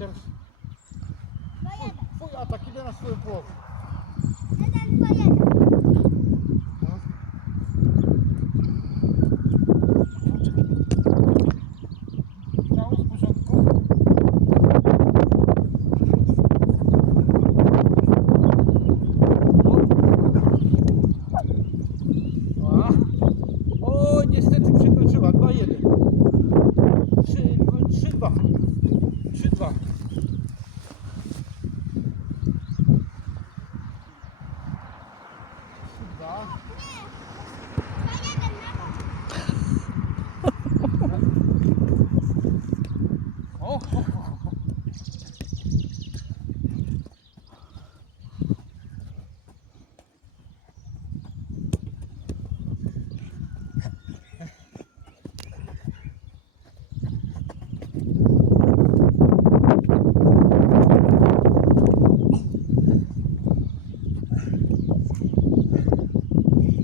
teraz Dwa jeden. twój atak idę na swoją 我不累